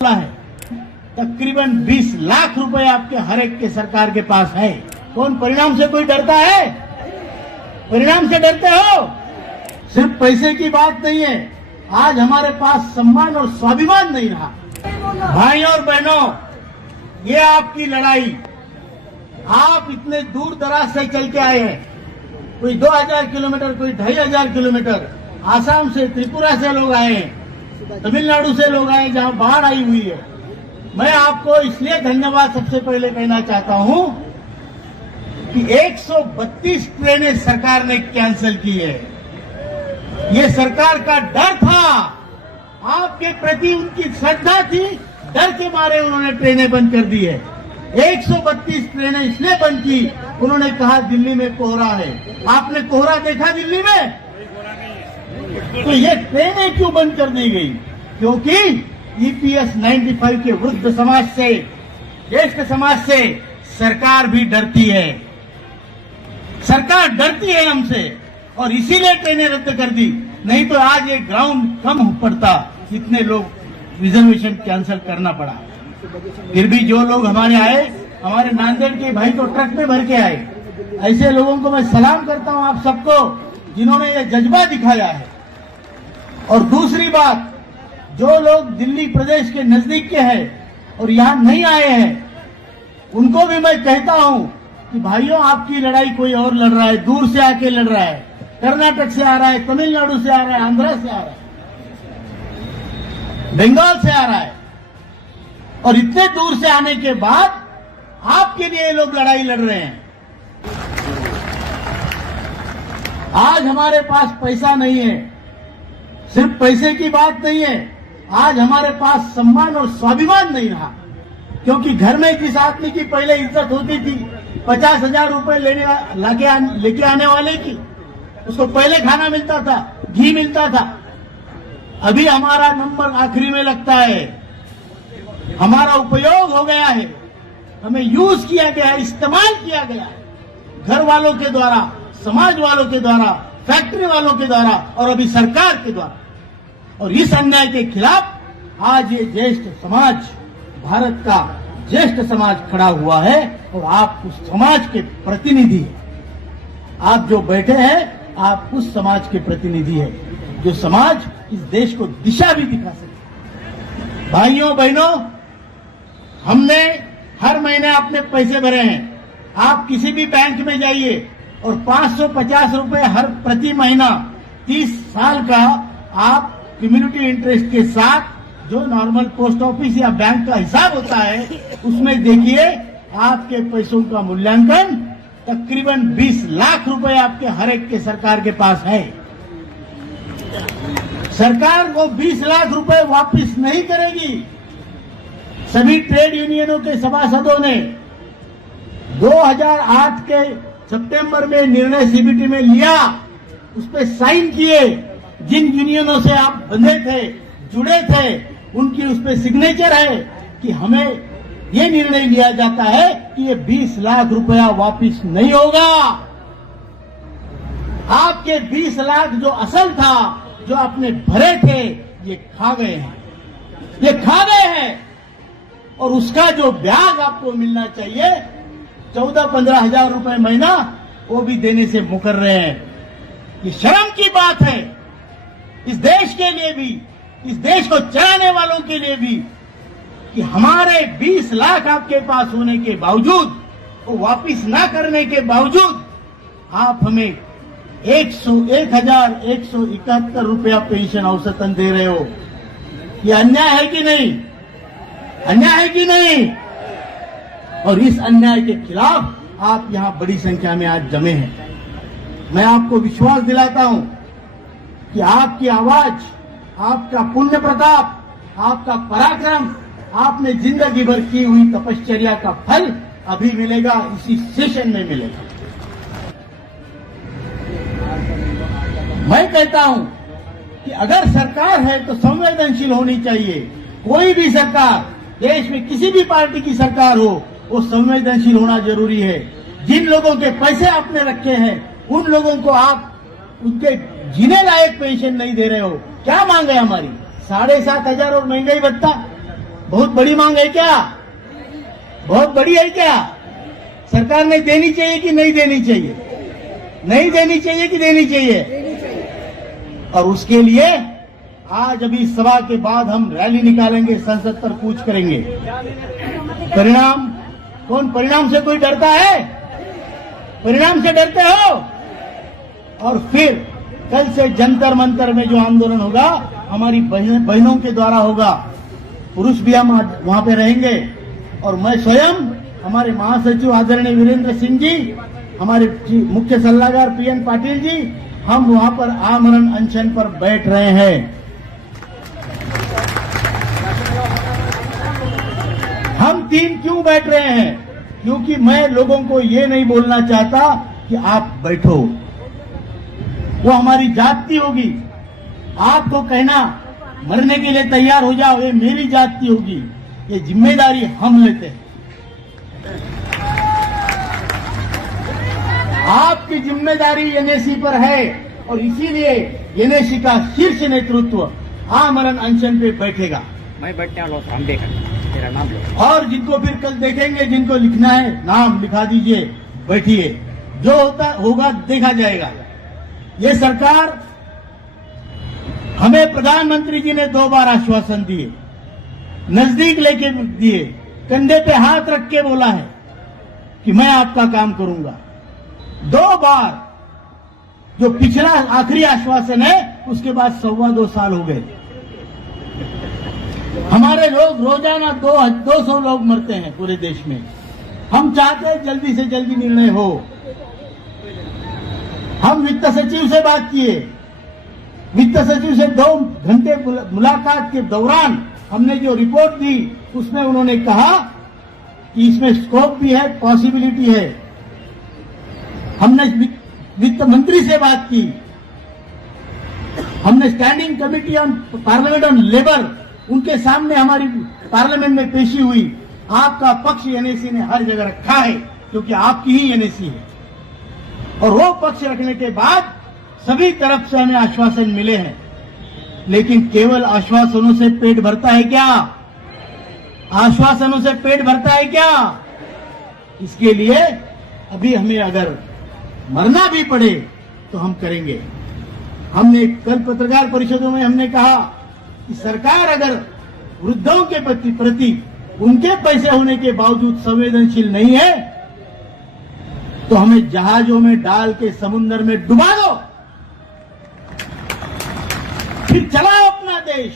है तकरीबन 20 लाख रुपए आपके हर एक के सरकार के पास है। कौन परिणाम से कोई डरता है? परिणाम से डरते हो? सिर्फ पैसे की बात नहीं है, आज हमारे पास सम्मान और स्वाभिमान नहीं रहा। भाइयों और बहनों, ये आपकी लड़ाई, आप इतने दूर दराज से चल के आए हैं। कोई 2000 किलोमीटर, कोई 2500 किलोमीटर, आसाम से, त्रिपुरा से लोग आए हैं, तमिलनाडु से लोग आए जहां बाढ़ आई हुई है। मैं आपको इसलिए धन्यवाद सबसे पहले कहना चाहता हूं कि 132 ट्रेनें सरकार ने कैंसिल की है। ये सरकार का डर था, आपके प्रति उनकी श्रद्धा थी, डर के मारे उन्होंने ट्रेनें बंद कर दी है। 132 ट्रेनें इसलिए बंद की, उन्होंने कहा दिल्ली में कोहरा है। आपने कोहरा देखा दिल्ली में? तो ये ट्रेनें क्यों बंद कर दी गई? क्योंकि EPS 95 के वृद्ध समाज से, ज्येष्ठ समाज से सरकार भी डरती है। सरकार डरती है हमसे और इसीलिए ट्रेनें रद्द कर दी। नहीं तो आज ये ग्राउंड कम पड़ता, इतने लोग रिजर्वेशन कैंसिल करना पड़ा। फिर भी जो लोग हमारे आए, हमारे नांदेड़ के भाई तो ट्रक में भर के आए। ऐसे लोगों को मैं सलाम करता हूं, आप सबको, जिन्होंने ये जज्बा दिखाया है। और दूसरी बात, जो लोग दिल्ली प्रदेश के नजदीक के हैं और यहां नहीं आए हैं, उनको भी मैं कहता हूं कि भाइयों, आपकी लड़ाई कोई और लड़ रहा है, दूर से आके लड़ रहा है। कर्नाटक से आ रहा है, तमिलनाडु से आ रहा है, आंध्र से आ रहा है, बंगाल से आ रहा है, और इतने दूर से आने के बाद आपके लिए लोग लड़ाई लड़ रहे हैं। आज हमारे पास पैसा नहीं है, सिर्फ पैसे की बात नहीं है, आज हमारे पास सम्मान और स्वाभिमान नहीं रहा। क्योंकि घर में जिस आदमी की पहले इज्जत होती थी, 50,000 रुपए लेके आने वाले की, उसको पहले खाना मिलता था, घी मिलता था। अभी हमारा नंबर आखिरी में लगता है, हमारा उपयोग हो गया है, हमें यूज किया गया है, इस्तेमाल किया गया है, घर वालों के द्वारा, समाज वालों के द्वारा, फैक्ट्री वालों के द्वारा और अभी सरकार के द्वारा। और इस अन्याय के खिलाफ आज ये ज्येष्ठ समाज, भारत का ज्येष्ठ समाज खड़ा हुआ है और आप उस समाज के प्रतिनिधि हैं। आप जो बैठे हैं, आप उस समाज के प्रतिनिधि हैं, जो समाज इस देश को दिशा भी दिखा सके। भाइयों बहनों, हमने हर महीने अपने पैसे भरे हैं। आप किसी भी बैंक में जाइए और 550 रुपए हर प्रति महीना 30 साल का आप कम्युनिटी इंटरेस्ट के साथ, जो नॉर्मल पोस्ट ऑफिस या बैंक का हिसाब होता है, उसमें देखिए आपके पैसों का मूल्यांकन तकरीबन 20 लाख रुपए आपके हर एक के सरकार के पास है। सरकार को 20 लाख रुपए वापस नहीं करेगी। सभी ट्रेड यूनियनों के सभासदों ने 2008 के सितंबर में निर्णय CBT में लिया, उस पर साइन किए। जिन यूनियनों से आप बंधे थे, जुड़े थे, उनकी उस पर सिग्नेचर है कि हमें ये निर्णय लिया जाता है कि ये 20 लाख रुपया वापिस नहीं होगा। आपके 20 लाख जो असल था, जो आपने भरे थे, ये खा गए हैं, ये खा गए हैं। और उसका जो ब्याज आपको मिलना चाहिए, 14-15 हजार रुपए महीना, वो भी देने से मुकर रहे हैं। ये शर्म की बात है इस देश के लिए भी, इस देश को चलाने वालों के लिए भी, कि हमारे 20 लाख आपके पास होने के बावजूद, वो वापिस ना करने के बावजूद, आप हमें 1,171 रुपया पेंशन औसतन दे रहे हो। ये अन्याय है कि नहीं? अन्याय है कि नहीं? और इस अन्याय के खिलाफ आप यहां बड़ी संख्या में आज जमे हैं। मैं आपको विश्वास दिलाता हूं कि आपकी आवाज, आपका पुण्य प्रताप, आपका पराक्रम, आपने जिंदगी भर की हुई तपश्चर्या का फल अभी मिलेगा, इसी सेशन में मिलेगा। मैं कहता हूं कि अगर सरकार है तो संवेदनशील होनी चाहिए। कोई भी सरकार, देश में किसी भी पार्टी की सरकार हो, वो संवेदनशील होना जरूरी है। जिन लोगों के पैसे आपने रखे हैं, उन लोगों को आप उनके जीने लायक पेंशन नहीं दे रहे हो। क्या मांगे हमारी? 7,500 और महंगाई भत्ता, बहुत बड़ी मांग है क्या? बहुत बड़ी है क्या? सरकार ने देनी चाहिए कि नहीं देनी चाहिए? नहीं देनी चाहिए कि देनी चाहिए? और उसके लिए आज अभी सभा के बाद हम रैली निकालेंगे, संसद पर कूच करेंगे। परिणाम कौन? परिणाम से कोई डरता है? परिणाम से डरते हो? और फिर कल से जंतर मंतर में जो आंदोलन होगा हमारी बहनों के द्वारा होगा। पुरुष भी हम वहां पे रहेंगे और मैं स्वयं, हमारे महासचिव आदरणीय वीरेंद्र सिंह जी, हमारे मुख्य सलाहकार पीएन पाटिल जी, हम वहां पर आमरण अनशन पर बैठ रहे हैं। हम तीन क्यों बैठ रहे हैं? क्योंकि मैं लोगों को ये नहीं बोलना चाहता कि आप बैठो, वो हमारी जाति होगी। आपको कहना मरने के लिए तैयार हो जाओ, ये मेरी जाति होगी। ये जिम्मेदारी हम लेते हैं। आपकी जिम्मेदारी एनएसी पर है और इसीलिए एनएसी का शीर्ष नेतृत्व आमरण अनशन पे बैठेगा। मैं बैठने वाला हूं, हम देखा तेरा नाम लो। और जिनको फिर कल देखेंगे, जिनको लिखना है नाम लिखा दीजिए, बैठिए, जो होता होगा देखा जाएगा। ये सरकार, हमें प्रधानमंत्री जी ने 2 बार आश्वासन दिए, नजदीक लेके दिए, कंधे पे हाथ रख के बोला है कि मैं आपका काम करूंगा। 2 बार, जो पिछला आखिरी आश्वासन है उसके बाद 2.25 साल हो गए। हमारे लोग रोजाना 200 लोग मरते हैं पूरे देश में। हम चाहते हैं जल्दी से जल्दी निर्णय हो। हम वित्त सचिव से बात किए, वित्त सचिव से 2 घंटे मुलाकात के दौरान हमने जो रिपोर्ट दी उसमें उन्होंने कहा कि इसमें स्कोप भी है, पॉसिबिलिटी है। हमने वित्त मंत्री से बात की, हमने standing committee on parliament on labour, उनके सामने हमारी पार्लियामेंट में पेशी हुई। आपका पक्ष एनएसी ने हर जगह रखा है क्योंकि आपकी ही एनएसी है। और वो पक्ष रखने के बाद सभी तरफ से हमें आश्वासन मिले हैं, लेकिन केवल आश्वासनों से पेट भरता है क्या? आश्वासनों से पेट भरता है क्या? इसके लिए अभी हमें अगर मरना भी पड़े तो हम करेंगे। हमने कल पत्रकार परिषदों में हमने कहा कि सरकार अगर वृद्धों के प्रति उनके पैसे होने के बावजूद संवेदनशील नहीं है तो हमें जहाजों में डाल के समुद्र में डुबा दो, फिर चलाओ अपना देश।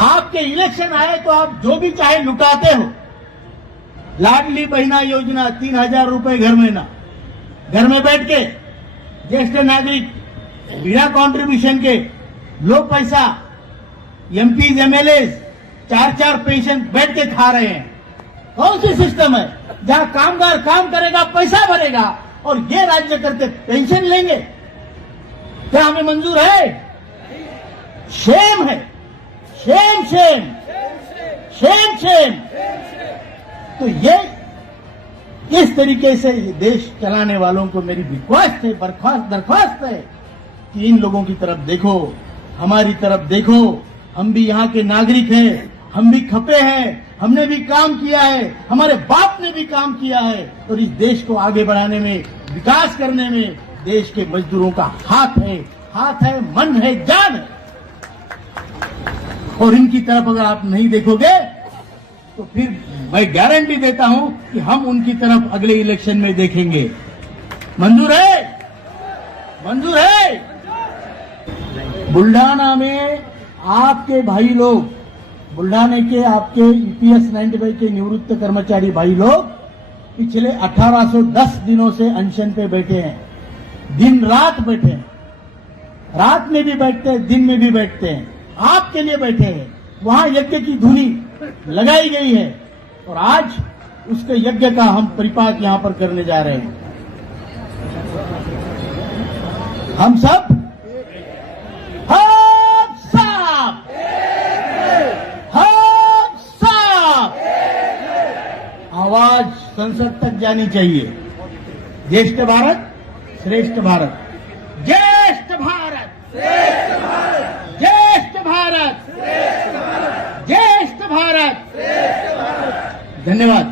आपके इलेक्शन आए तो आप जो भी चाहे लुटाते हो। लाडली बहना योजना 3,000 रुपए घर महीना, घर में बैठ के ज्येष्ठ नागरिक बिना कंट्रीब्यूशन के लोग पैसा, एमपीज एमएलए 4-4 पेंशन बैठ के खा रहे हैं। कौन सी सिस्टम है जहां कामगार काम करेगा, पैसा भरेगा और ये राज्य करते पेंशन लेंगे? क्या हमें मंजूर है? शेम है, शेम शेम शेम शेम। तो ये इस तरीके से देश चलाने वालों को मेरी रिक्वेस्ट है, दरख्वास्त है कि इन लोगों की तरफ देखो, हमारी तरफ देखो। हम भी यहाँ के नागरिक हैं, हम भी खपे हैं, हमने भी काम किया है, हमारे बाप ने भी काम किया है और इस देश को आगे बढ़ाने में, विकास करने में देश के मजदूरों का हाथ है, मन है, जान है। और इनकी तरफ अगर आप नहीं देखोगे तो फिर मैं गारंटी देता हूं कि हम उनकी तरफ अगले इलेक्शन में देखेंगे। मंजूर है? मंजूर है? बुल्ढाना में आपके भाई लोग, बुल्ढाने के आपके ईपीएस 95 के निवृत्त कर्मचारी भाई लोग पिछले 1810 दिनों से अनशन पे बैठे हैं, दिन रात बैठे हैं, रात में भी बैठते हैं, दिन में भी बैठते हैं, आपके लिए बैठे हैं। वहां यज्ञ की धुनी लगाई गई है और आज उसके यज्ञ का हम परिपाक यहां पर करने जा रहे हैं। हम सब आवाज संसद तक जानी चाहिए। ज्येष्ठ भारत श्रेष्ठ भारत, ज्येष्ठ भारत श्रेष्ठ भारत, ज्येष्ठ भारत श्रेष्ठ भारत, ज्येष्ठ धन्यवाद।